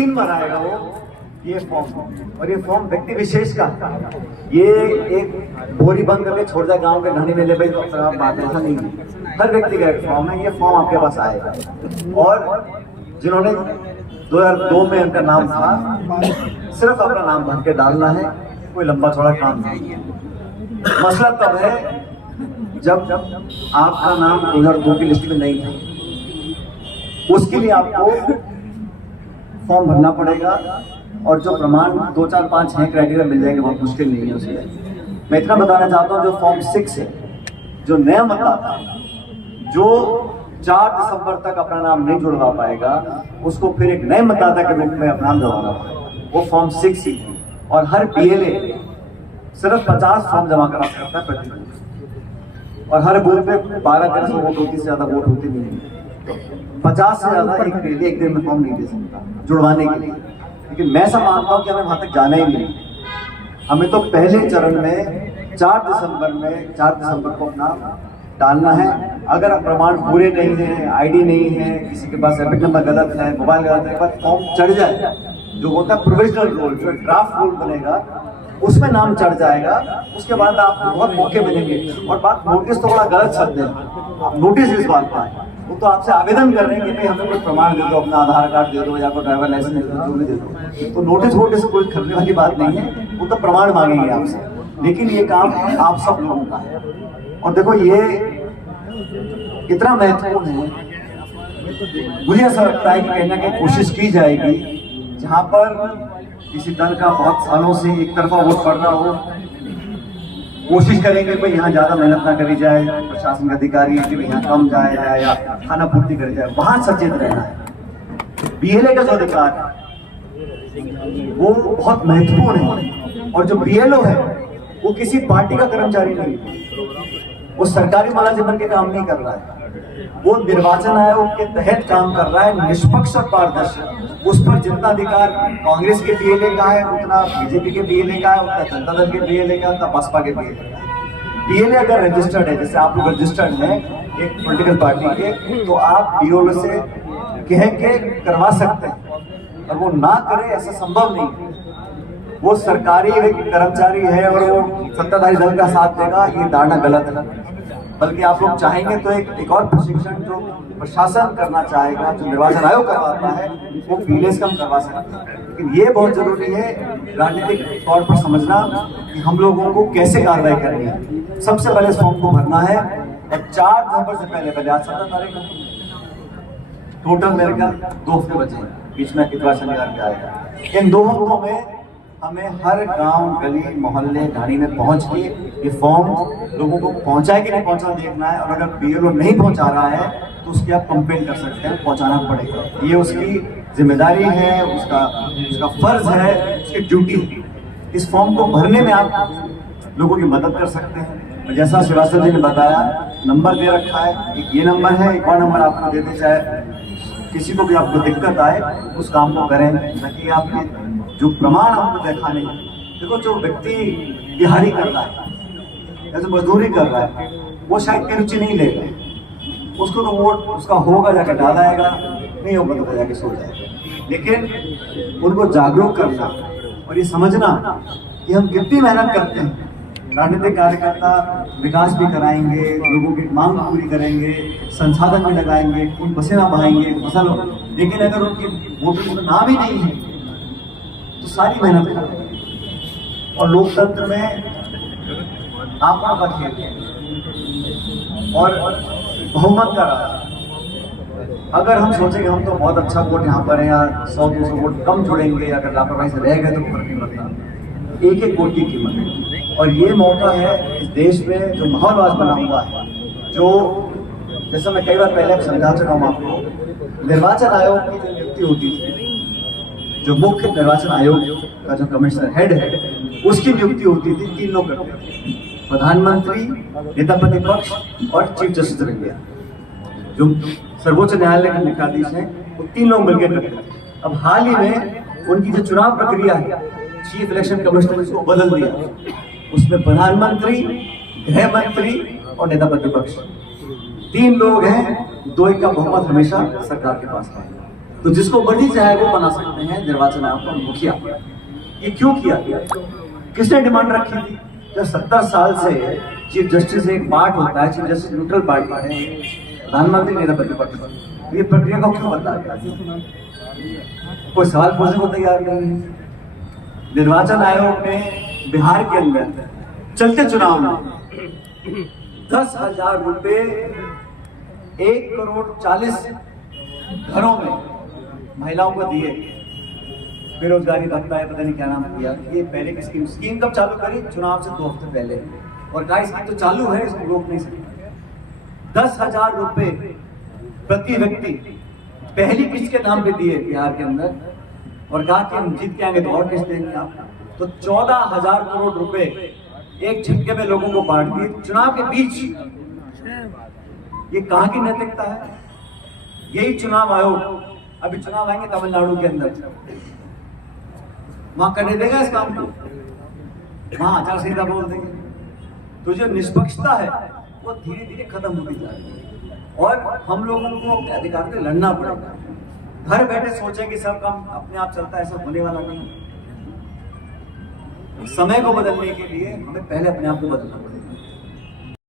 तीन बार आएगा वो ये फॉर्म, और ये फॉर्म व्यक्ति विशेष का, ये एक बोरी बंद करके छोड़ जाए गांव के ढानी में ले भाई तो आप बात ऐसा नहीं है। हर व्यक्ति का एक फॉर्म है, ये फॉर्म आपके पास आएगा। और जिन्होंने 2002 में उनका नाम था, सिर्फ अपना नाम भर के डालना है, कोई लंबा चौड़ा काम नहीं है। मसला तब है जब आपका नाम 2002 की लिस्ट में नहीं था, उसके लिए आपको फॉर्म भरना पड़ेगा। और जो प्रमाण 2, 4, 5, 6 क्राइटेरिया मिल जाएंगे, बहुत मुश्किल नहीं है उसमें। मैं इतना बताना चाहता हूँ, जो फॉर्म 6 है, जो नया मतदाता जो 4 दिसंबर तक अपना नाम नहीं जुड़वा पाएगा, उसको फिर एक नए मतदाता के रूप में अपना नाम जुड़वाना पड़ेगा, वो फॉर्म 6 ही। और हर BLA सिर्फ 50 फॉर्म जमा करा सकता है प्रति बूथ, और हर बूथ पे 12-13 वोट होती, से ज्यादा वोट होती नहीं। 50 से ज्यादा एक BLA एक दिन में फॉर्म नहीं दे सकता जुड़वाने के लिए। लेकिन मैं ऐसा मानता हूँ कि हमें वहां तक जाना ही नहीं, हमें तो पहले चरण में 4 दिसंबर को अपना डालना है। अगर प्रमाण पूरे नहीं है, ID नहीं है, किसी के पास एपिक नंबर गलत है, मोबाइल गलत है, एक फॉर्म चढ़ जाए, जो होता है प्रोविजनल रोल, जो ड्राफ्ट रोल बनेगा उसमें नाम चढ़ जाएगा, उसके बाद आपको बहुत मौके मिलेंगे। और बात नोटिस तो बड़ा गलत शब्द है, आप नोटिस इस बात का है, वो तो आपसे आवेदन कर रहे हैं कि भाई हमें कुछ प्रमाण दे दो, अपना आधार कार्ड दे दो या कोई ड्राइवर लाइसेंस दे दो, जो भी दे दो। तो नोटिस वोटिस कोई करने वाली बात नहीं है, वो तो प्रमाण मांगेंगे आपसे। लेकिन ये काम आप सब लोगों का है। और देखो ये कितना महत्वपूर्ण है, मुझे ऐसा लगता है कि कहीं ना कहीं कोशिश की जाएगी, जहां पर किसी दल का बहुत सालों से एक तरफा वोट पड़ रहा हो, कोशिश करेंगे भाई यहाँ ज्यादा मेहनत ना करी जाए, प्रशासन अधिकारी कि भाई यहाँ कम जाए या खाना पूर्ति करी जाए, वहां सचेत रहना है। BLA का जो अधिकार है वो बहुत महत्वपूर्ण है। और जो BLO है वो किसी पार्टी का कर्मचारी नहीं है, वो सरकारी मुलाजिम बन के काम नहीं कर रहा है, वो निर्वाचन आयोग के तहत काम कर रहा है, निष्पक्ष और पारदर्शी। उस पर जितना अधिकार कांग्रेस के BLA का है, उतना BJP के BLA का है, उतना जनता दल के BLA का, उतना बसपा के BLA का है। BLA अगर रजिस्टर्ड है, जैसे आप लोग रजिस्टर्ड हैं एक पॉलिटिकल पार्टी के, तो आप BLO से कह के करवा सकते हैं, और वो ना करे ऐसा संभव नहीं। वो सरकारी कर्मचारी है और वो सत्ताधारी दल का साथ देगा, ये धारणा गलत है। बल्कि आप लोग चाहेंगे तो एक और प्रशिक्षण जो प्रशासन करना चाहेगा, जो निर्वाचन आयोग करवाता है, वो BLA से हम करवा सकते हैं। लेकिन ये बहुत जरूरी है राजनीतिक तौर पर समझना कि हम लोगों को कैसे कार्रवाई करनी है। सबसे पहले फॉर्म को भरना है, और 4 दिसंबर से पहले आज 17 तारीख टोटल मेरे ख्याल 2 हफ्ते बचे, बीच में कितना शनिवार के आएगा। इन 2 हफ्तों में हमें हर गांव, गली, मोहल्ले, ढाणी में पहुंच के ये फॉर्म लोगों को पहुंचाए कि नहीं पहुंचा देखना है। और अगर BLO नहीं पहुंचा रहा है तो उसकी आप कंप्लेन कर सकते हैं, पहुंचाना पड़ेगा। ये उसकी जिम्मेदारी है, उसका फर्ज है, उसकी ड्यूटी है। इस फॉर्म को भरने में आप लोगों की मदद कर सकते हैं। जैसा श्रीवास्तव जी ने बताया, नंबर दे रखा है, एक ये नंबर है, एक और नंबर आपको देते, चाहे किसी को भी आपको दिक्कत आए उस काम को करें, ताकि आपके जो प्रमाण हमको दिखाने। देखो जो व्यक्ति दिहाड़ी कर रहा है, जैसे मजदूरी कर रहा है, वो शायद की रुचि नहीं लेगा, उसको तो वोट उसका होगा जाकर डाला आएगा, नहीं होगा तो जाके सो जाएगा। लेकिन उनको जागरूक करना और ये समझना कि हम कितनी मेहनत करते हैं, राजनीतिक कार्यकर्ता विकास भी कराएंगे, लोगों की मांग पूरी करेंगे, संसाधन भी लगाएंगे, खून पसीना बहाएंगे, फसल, लेकिन अगर उनकी वोटों में नाम ही नहीं है तो सारी मेहनत करें। और लोकतंत्र में आपका का खेल और बहुमत का राज। अगर हम सोचेंगे हम तो बहुत अच्छा वोट यहाँ पर है, या 100-200 वोट कम जोड़ेंगे, अगर लापरवाही से रह गए तो फर्क नहीं पड़ता। एक वोट की कीमत है। और ये मौका है इस देश में जो माहौल आज बना हुआ है, जो जैसे मैं कई बार पहले समझा चुका हूँ आपको, निर्वाचन आयोग की जो नियुक्ति होती थी, जो मुख्य निर्वाचन आयोग का जो कमिश्नर हेड है, उसकी नियुक्ति होती थी 3 लोग करते थे, प्रधानमंत्री, नेता प्रतिपक्ष और चीफ जस्टिस ऑफ इंडिया। जो सर्वोच्च न्यायालय के मुख्याधीश हैं, वो 3 लोग मिलकर करते थे। अब हाल ही में उनकी जो चुनाव प्रक्रिया है, चीफ इलेक्शन कमिश्नर इसको बदल दिया, उसमें प्रधानमंत्री, गृह मंत्री और नेता प्रतिपक्ष 3 लोग हैं। 2-1 का बहुमत हमेशा सरकार के पास है। तो जिसको मर्जी चाहे वो बना सकते हैं निर्वाचन आयोग का मुखिया। ये क्यों किया गया? किसने डिमांड रखी थी? जब 70 साल से चीफ जस्टिस एक पार्ट होता है, चीफ जस्टिस न्यूट्रल पार्टी है, प्रधानमंत्री नहीं था प्रतिपक्ष, ये प्रक्रिया को क्यों बदला गया? कोई सवाल पूछने को तैयार नहीं है। निर्वाचन आयोग ने बिहार के अंदर चलते चुनाव में 10,000 रुपए 1,40,00,000 घरों में महिलाओं को दिए। बेरोजगारी भत्ता है, पता नहीं क्या नाम दिया। ये पहले की स्कीम कब चालू करी? चुनाव से 2 हफ्ते पहले। और क्या स्कीम तो चालू है, इसको रोक नहीं सकते। 10,000 रुपए प्रति व्यक्ति पहली किस्त के नाम पे दिए बिहार के अंदर, और कहा कि हम जीत के आएंगे तो और किस्त देंगे आपको। तो 14,000 करोड़ रुपए एक झटके में लोगों को बांट दिए चुनाव के बीच। ये कहां की नैतिकता है? यही चुनाव आयोग, अभी चुनाव आएंगे तमिलनाडु के अंदर, वहां करने देगा इस काम को? वहां आचार संहिता बोल देंगे। तो जो निष्पक्षता है वो धीरे धीरे खत्म होती जा रही है, और हम लोगों को अपने अधिकार से लड़ना पड़ेगा। घर बैठे सोचें कि सब काम अपने आप चलता है, ऐसा होने वाला नहीं। समय को बदलने के लिए हमें पहले अपने आप को बदलना पड़ेगा।